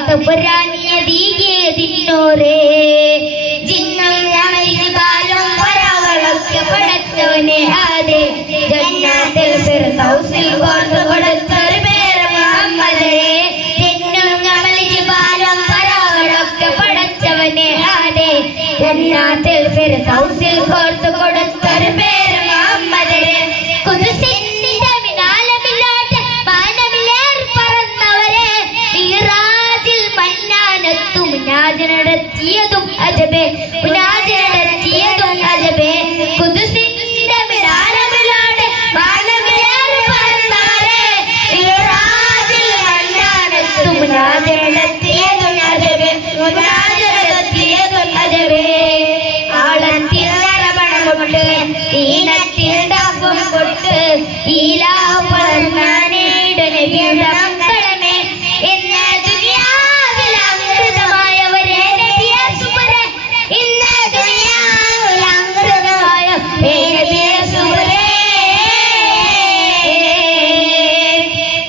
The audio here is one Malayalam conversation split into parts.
തപുരാനിയതീയതിന്നോരേ ജിന്നം യമൈജിബാലും വരാകളൊക്കെ പടച്ചവനെ ആദേ ജന്നാത്തിൽ ഫിർദൗസിൽ കോർത്തു കൊടുത്തൊരു പേര് മുഹമ്മദേ ജിന്നം യമൈജിബാലും വരാകളൊക്കെ പടച്ചവനെ ആദേ ജന്നാത്തിൽ ഫിർദൗസിൽ കോർത്തു കൊടുത്തൊരു പേര് മുഹമ്മദേ ഖുദ്സിന്റെ മിനാലമില്ലാതെ വാനമിലേറി പറന്നവരെ മിറാജിൽ മന്നാനത്തു മുനാജനടത്തിയതും അജബേ മുനാജനടത്തിയതും അജബേ ഖുദ്സിന്റെ മിനാലമില്ലാതെ വാനമിലേറി പറന്നവരെ മിറാജിൽ മന്നാനത്തു മുനാജനടത്തിയതും അജബേ മുനാജനടത്തിയതും അജബേ ആളത്തിൽ നരമണമുണ്ട് ഈനത്തിൽ ദാഫും കൊട്ട് ഈലാഹു പകർന്നാനേട നബിയുടെ മക്കളമേ ഇന്ന ദുനിയാവിൽ അമൃതമായവരെ നബിയെ സുബരെ ഇന്ന ദുനിയാവിൽ അമൃതമായ നബിയെ സുബരെ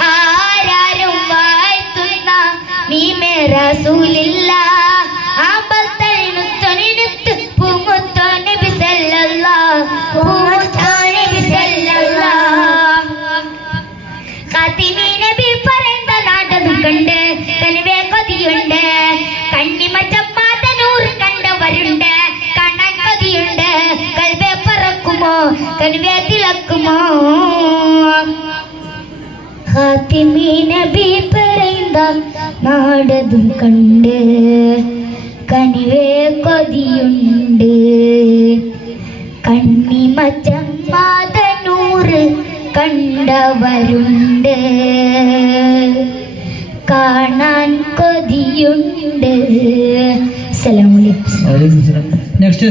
ആരാരും വാഴ്ത്തുന്ന മീമേ റസൂലില്ല ആമ്പത്തണിനുത്തൊനിനുത്ത് പൂമുത്തോ നബി സല്ലല്ലാഹ് പൂമുത്തോ നബി സല്ലല്ലാഹ് ഖാതിമി നബി പറയുന്ന നാടതും കണ്ട് കനിവേ കൊതിയുണ്ട് കണ്ണിമച്ചമ്മാത നൂറ് കണ്ടവരുണ്ട് കാണാൻ കൊതിയുണ്ട് കൽവേ പറക്കുമോ കനിവേ തിളക്കുമോ ഖാതിമി നബി പറയുന്ന നാടതും കണ്ട് കനിവേ കൊതിയുണ്ട് കണ്ണിമച്ചമ്മാത നൂറ് കണ്ടവരുണ്ട് കാണാൻ കൊതിയുണ്ട്. അസ്സലാമു അലൈക്കും. നെക്സ്റ്റ്